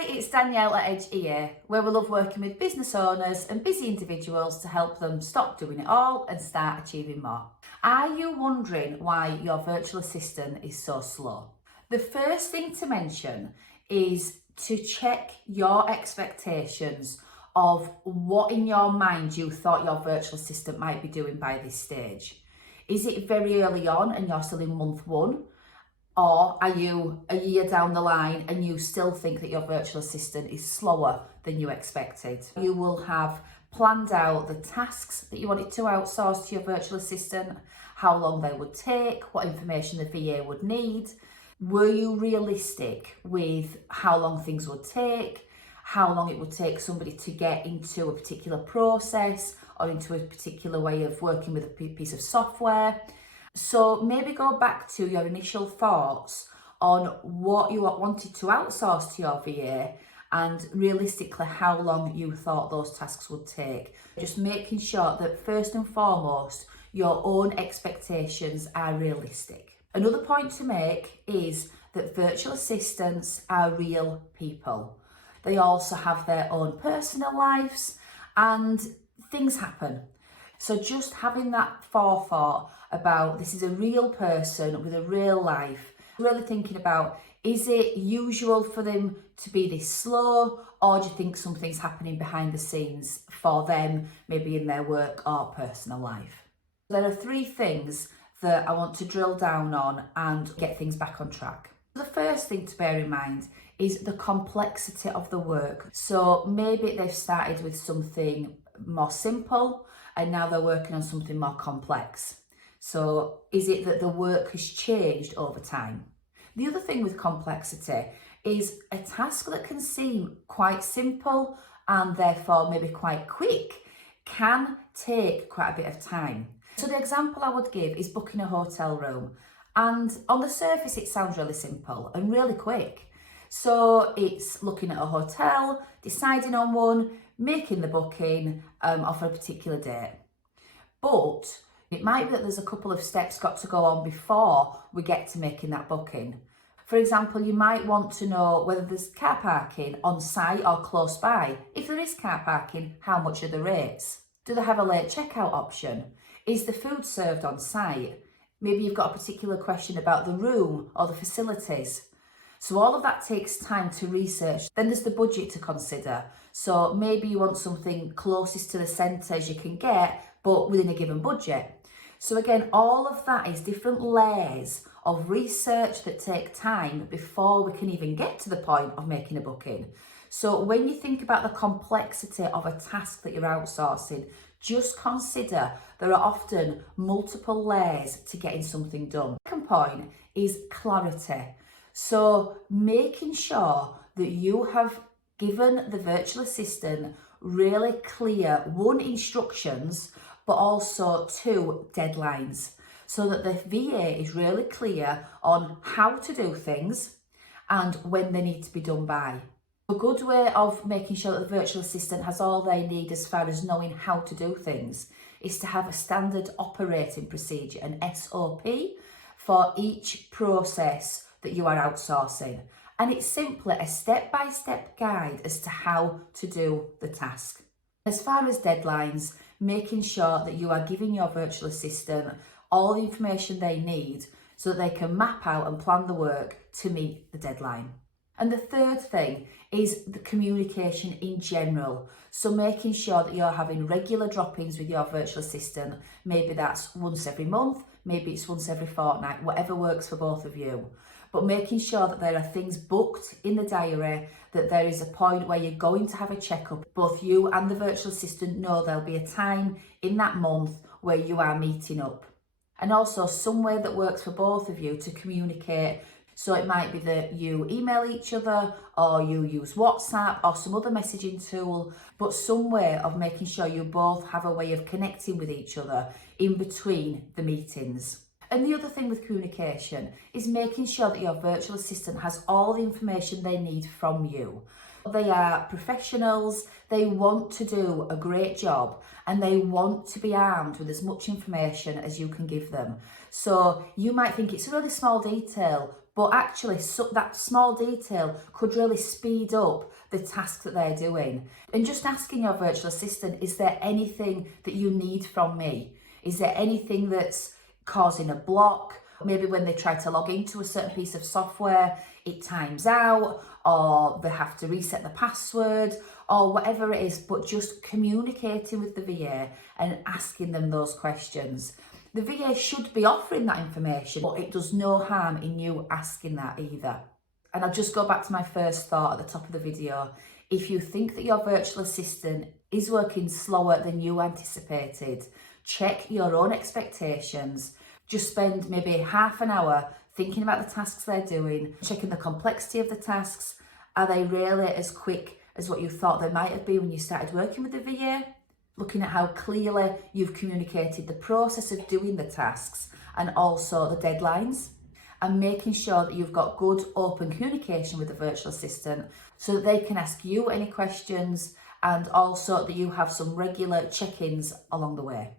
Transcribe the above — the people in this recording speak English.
Hi, it's Danielle at Edge EA, where we love working with business owners and busy individuals to help them stop doing it all and start achieving more. Are you wondering why your virtual assistant is so slow? The first thing to mention is to check your expectations of what in your mind you thought your virtual assistant might be doing by this stage. Is it very early on and you're still in month one? Or are you a year down the line and you still think that your virtual assistant is slower than you expected? You will have planned out the tasks that you wanted to outsource to your virtual assistant, how long they would take, what information the VA would need. Were you realistic with how long things would take, how long it would take somebody to get into a particular process or into a particular way of working with a piece of software? So maybe go back to your initial thoughts on what you wanted to outsource to your VA and realistically how long you thought those tasks would take. Just making sure that first and foremost, your own expectations are realistic. Another point to make is that virtual assistants are real people. They also have their own personal lives and things happen. So just having that forethought about this is a real person with a real life, really thinking about, is it usual for them to be this slow, or do you think something's happening behind the scenes for them, maybe in their work or personal life? There are three things that I want to drill down on and get things back on track. The first thing to bear in mind is the complexity of the work. So maybe they've started with something more simple and now they're working on something more complex. So is it that the work has changed over time? The other thing with complexity is a task that can seem quite simple and therefore maybe quite quick can take quite a bit of time. So the example I would give is booking a hotel room. And on the surface, it sounds really simple and really quick. So it's looking at a hotel, deciding on one, making the booking for a particular date. But it might be that there's a couple of steps got to go on before we get to making that booking. For example, you might want to know whether there's car parking on site or close by. If there is car parking, how much are the rates? Do they have a late checkout option? Is the food served on site? Maybe you've got a particular question about the room or the facilities. So all of that takes time to research. Then there's the budget to consider. So maybe you want something closest to the centre as you can get, but within a given budget. So again, all of that is different layers of research that take time before we can even get to the point of making a booking. So when you think about the complexity of a task that you're outsourcing, just consider there are often multiple layers to getting something done. The second point is clarity. So making sure that you have given the virtual assistant really clear, one, instructions, but also two, deadlines, so that the VA is really clear on how to do things and when they need to be done by. A good way of making sure that the virtual assistant has all they need as far as knowing how to do things is to have a standard operating procedure, an SOP, for each process that you are outsourcing. And it's simply a step-by-step guide as to how to do the task. As far as deadlines, making sure that you are giving your virtual assistant all the information they need so that they can map out and plan the work to meet the deadline. And the third thing is the communication in general. So making sure that you're having regular drop-ins with your virtual assistant. Maybe that's once every month, maybe it's once every fortnight, whatever works for both of you. But making sure that there are things booked in the diary, that there is a point where you're going to have a checkup. Both you and the virtual assistant know there'll be a time in that month where you are meeting up. And also some way that works for both of you to communicate. So it might be that you email each other or you use WhatsApp or some other messaging tool, but some way of making sure you both have a way of connecting with each other in between the meetings. And the other thing with communication is making sure that your virtual assistant has all the information they need from you. They are professionals, they want to do a great job and they want to be armed with as much information as you can give them. So you might think it's a really small detail, but actually that small detail could really speed up the task that they're doing. And just asking your virtual assistant, is there anything that you need from me? Is there anything that's causing a block? Maybe when they try to log into a certain piece of software, it times out, or they have to reset the password, or whatever it is, but just communicating with the VA and asking them those questions. The VA should be offering that information, but it does no harm in you asking that either. And I'll just go back to my first thought at the top of the video. If you think that your virtual assistant is working slower than you anticipated, check your own expectations. Just spend maybe half an hour thinking about the tasks they're doing, checking the complexity of the tasks. Are they really as quick as what you thought they might have been when you started working with the VA? Looking at how clearly you've communicated the process of doing the tasks and also the deadlines, and making sure that you've got good open communication with the virtual assistant so that they can ask you any questions, and also that you have some regular check-ins along the way.